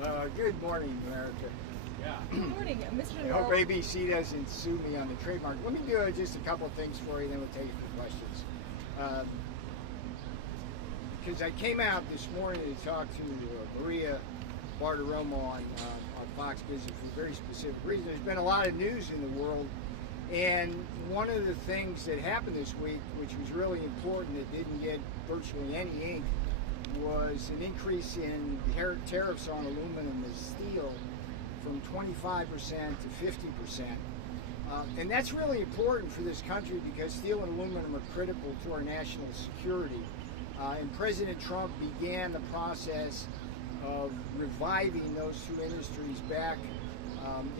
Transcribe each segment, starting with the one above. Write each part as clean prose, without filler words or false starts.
Good morning, America. Yeah. Good morning, Mr. I hope ABC doesn't sue me on the trademark. Let me do just a couple of things for you, then we'll take a few questions. Because I came out this morning to talk to Maria Bartiromo on Fox Business for a very specific reason. There's been a lot of news in the world, and one of the things that happened this week, which was really important, that didn't get virtually any ink, was an increase in tariffs on aluminum and steel from 25% to 50%. And that's really important for this country because steel and aluminum are critical to our national security. And President Trump began the process of reviving those two industries back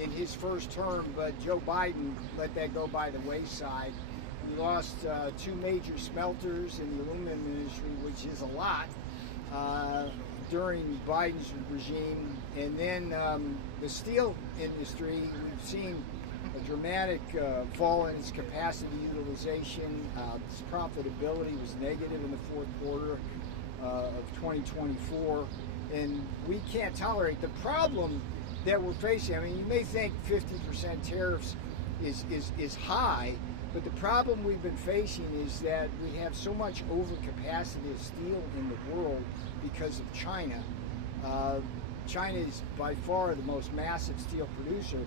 in his first term, but Joe Biden let that go by the wayside. We lost two major smelters in the aluminum industry, which is a lot, during Biden's regime. And then the steel industry, we've seen a dramatic fall in its capacity utilization. Its profitability was negative in the fourth quarter of 2024, and we can't tolerate the problem that we're facing. I mean, you may think 50% tariffs is high, but the problem we've been facing is that we have so much overcapacity of steel in the world because of China. China is by far the most massive steel producer.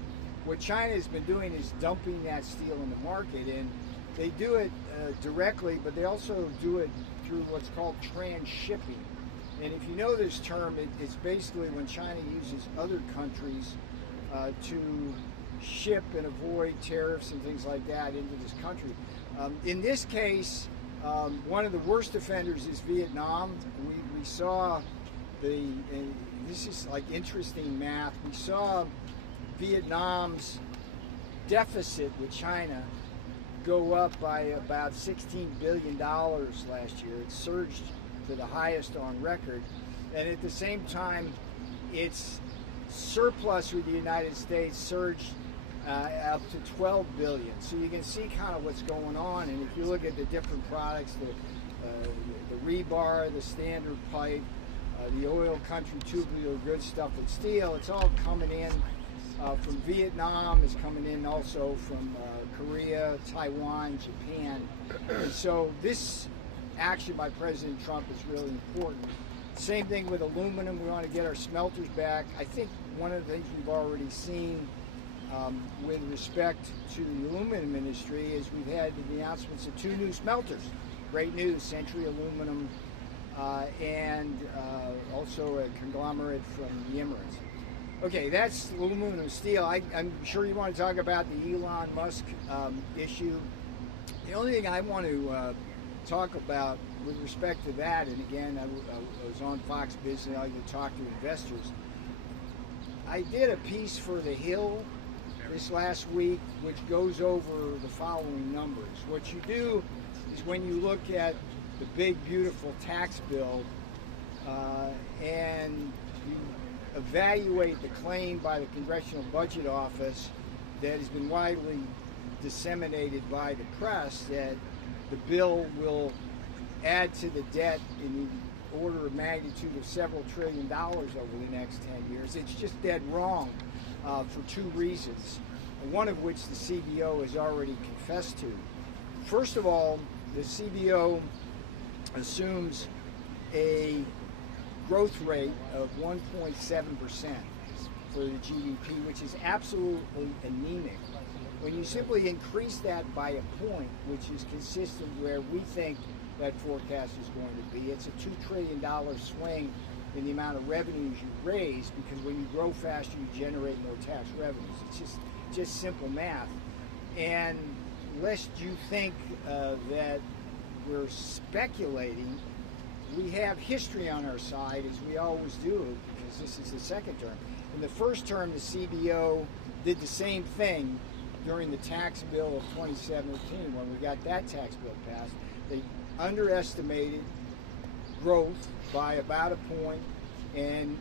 What China has been doing is dumping that steel in the market, and they do it directly, but they also do it through what's called transshipping. And if you know this term, it's basically when China uses other countries to ship and avoid tariffs and things like that into this country. In this case, one of the worst offenders is Vietnam. We saw this is like interesting math. We saw Vietnam's deficit with China go up by about $16 billion last year. It surged to the highest on record. And at the same time, its surplus with the United States surged up to $12 billion. So you can see kind of what's going on. And if you look at the different products, the rebar, the standard pipe, the oil country tubular goods stuff with steel, it's all coming in from Vietnam. It's coming in also from Korea, Taiwan, Japan. And so this action by President Trump is really important. Same thing with aluminum. We want to get our smelters back. I think one of the things we've already seen with respect to the aluminum industry is we've had the announcements of two new smelters. Great news, Century Aluminum and also a conglomerate from the Emirates. Okay, that's aluminum and steel. I'm sure you want to talk about the Elon Musk issue. The only thing I want to talk about with respect to that, and again, I was on Fox Business, I could talk to investors. I did a piece for The Hill this last week, which goes over the following numbers. What you do is when you look at the big, beautiful tax bill and you evaluate the claim by the Congressional Budget Office that has been widely disseminated by the press that the bill will add to the debt in the order of magnitude of several $1 trillion over the next 10 years. It's just dead wrong for two reasons, one of which the CBO has already confessed to. First of all, the CBO assumes a growth rate of 1.7% for the GDP, which is absolutely anemic. When you simply increase that by a point, which is consistent where we think that forecast is going to be, it's a $2 trillion swing in the amount of revenues you raise, because when you grow faster, you generate more tax revenues. It's just simple math. And lest you think that we're speculating, we have history on our side, as we always do, because this is the second term. In the first term, the CBO did the same thing during the tax bill of 2017 when we got that tax bill passed. They underestimated growth by about a point and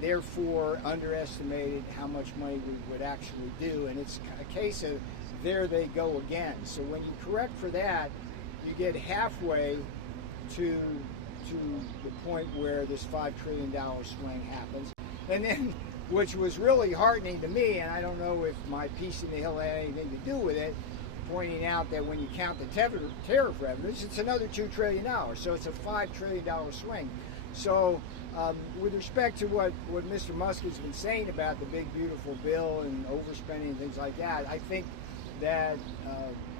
therefore underestimated how much money we would actually do. And it's a case of there they go again. So when you correct for that, you get halfway to the point where this $5 trillion swing happens. And then, which was really heartening to me, and I don't know if my piece in the Hill had anything to do with it, pointing out that when you count the tariff revenues, it's another $2 trillion. So it's a $5 trillion swing. So with respect to what Mr. Musk has been saying about the big, beautiful bill and overspending and things like that, I think that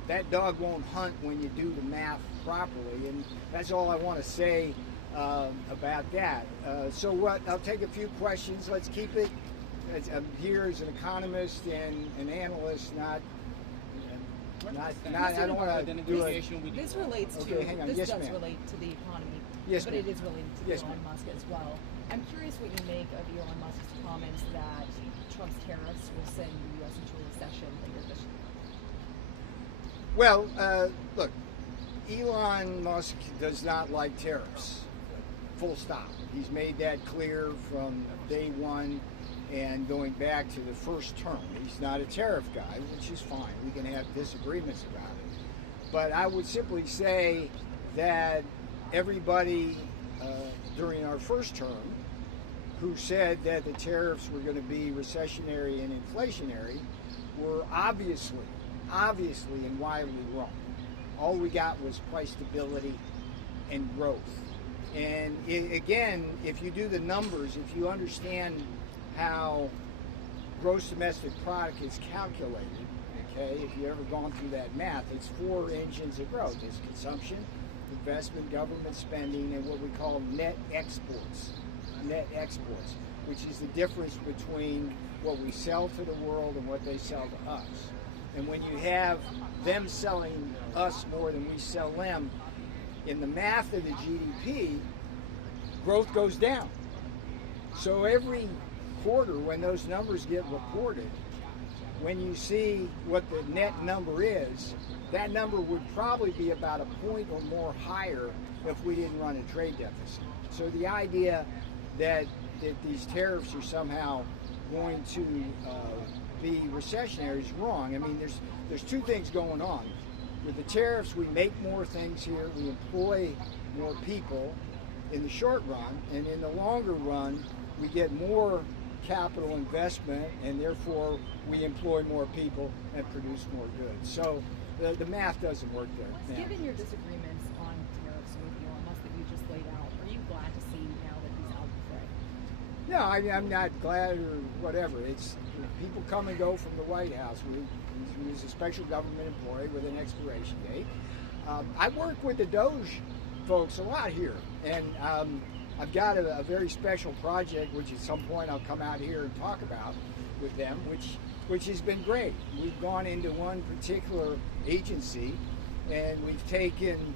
that dog won't hunt when you do the math properly. And that's all I want to say about that. So I'll take a few questions. Let's keep it. I'm here as an economist and an analyst, not I don't want to do it. This relates to, hang on. this Yes, does ma'am. relate to the economy, Yes, but ma'am. it is related to Yes, Elon ma'am. Musk as well. I'm curious what you make of Elon Musk's comments that Trump's tariffs will send the U.S. into a recession later this year. Well, look, Elon Musk does not like tariffs. Full stop. He's made that clear from day one and going back to the first term. He's not a tariff guy, which is fine. We can have disagreements about it. But I would simply say that everybody during our first term who said that the tariffs were going to be recessionary and inflationary were obviously and wildly wrong. All we got was price stability and growth. And again, if you do the numbers, if you understand how gross domestic product is calculated, okay, if you've ever gone through that math, it's 4 engines of growth. It's consumption, investment, government spending, and what we call net exports, which is the difference between what we sell to the world and what they sell to us. And when you have them selling us more than we sell them, in the math of the GDP, growth goes down. So every quarter when those numbers get reported, when you see what the net number is, that number would probably be about a point or more higher if we didn't run a trade deficit. So the idea that these tariffs are somehow going to be recessionary is wrong. I mean, there's two things going on. With the tariffs, we make more things here, we employ more people in the short run, and in the longer run, we get more capital investment, and therefore we employ more people and produce more goods. So the math doesn't work there. Yeah. Given your disagreements on tariffs with Elon Musk that you just laid out, are you glad to see now that he's out of the fray? No, I'm not glad or whatever. It's people come and go from the White House. He's a special government employee with an expiration date. I work with the Doge folks a lot here, and I've got a very special project, which at some point I'll come out here and talk about with them, which has been great. We've gone into one particular agency, and we've taken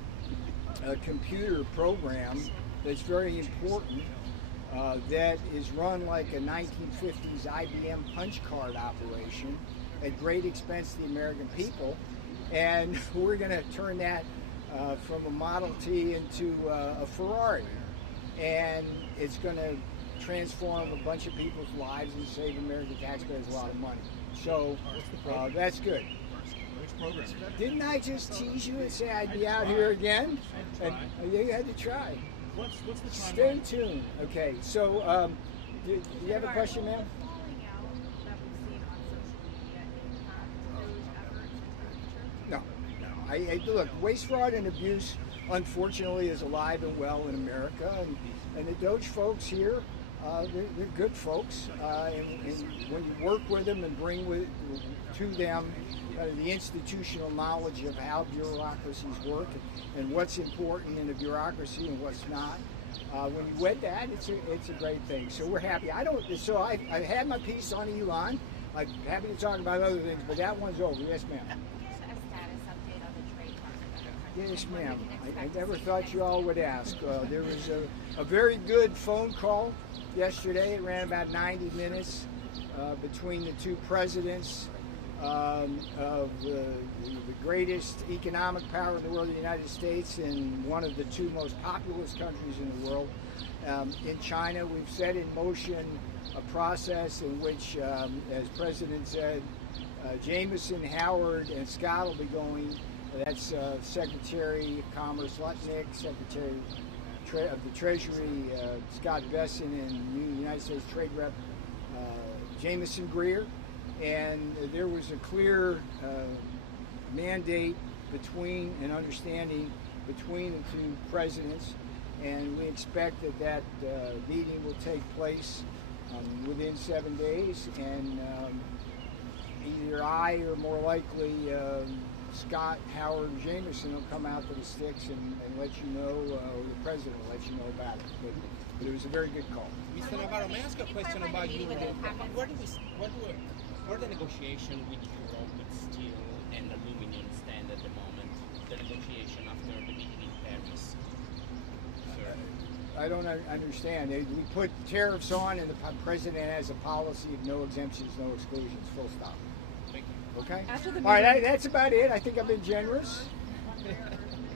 a computer program that's very important, that is run like a 1950s IBM punch card operation at great expense to the American people, and we're going to turn that from a Model T into a Ferrari, and it's going to transform a bunch of people's lives and save American taxpayers a lot of money. So that's good. Didn't I just tease you and say I'd be out here again? And you had to try. What's the timeline? Stay tuned. Okay, so do you have a question, ma'am? No. Look, waste, fraud, and abuse, unfortunately, is alive and well in America, and the Doge folks here, they're good folks, and when you work with them and bring to them the institutional knowledge of how bureaucracies work and what's important in a bureaucracy and what's not, when you wed that, it's a great thing. So we're happy. I had my piece on Elon. I'm happy to talk about other things, but that one's over. Yes, ma'am. Yes, ma'am. I never thought you all would ask. There was a very good phone call yesterday. It ran about 90 minutes between the two presidents of the greatest economic power in the world, the United States, and one of the two most populous countries in the world. In China, we've set in motion a process in which, as President said, Jameson, Howard, and Scott will be going. That's Secretary of Commerce Lutnick, Secretary of of the Treasury, Scott Vesson, and new United States Trade Rep Jameson Greer, and there was a clear mandate between and understanding between the two presidents, and we expect that meeting will take place within 7 days, and either I or more likely Scott, Howard, and Jameson will come out to the sticks and let you know, or the president will let you know about it. But it was a very good call. Mr. Navarro, may I ask a question about you? Where the negotiation with Europe with steel and aluminum stand at the moment? The negotiation after the meeting in Paris? I don't understand. We put tariffs on, and the president has a policy of no exemptions, no exclusions, full stop. Thank you. Okay? After the All right, meeting- that's about it. I think I've been generous.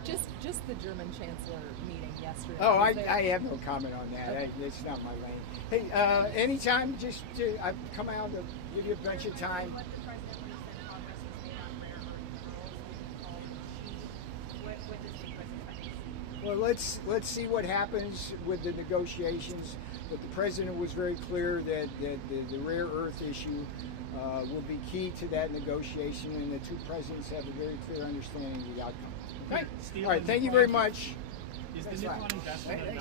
Just the German Chancellor meeting yesterday. Oh, Was there- I have no comment on that. It's not my lane. Hey, anytime, just I've come out to give you a bunch of time. What the president would have said Congress was made on rare earth minerals, what does the president? Well, let's see what happens with the negotiations. But the president was very clear that the rare earth issue will be key to that negotiation, and the two presidents have a very clear understanding of the outcome. Okay? All right, thank you very much. Is the That's Nippon right. investment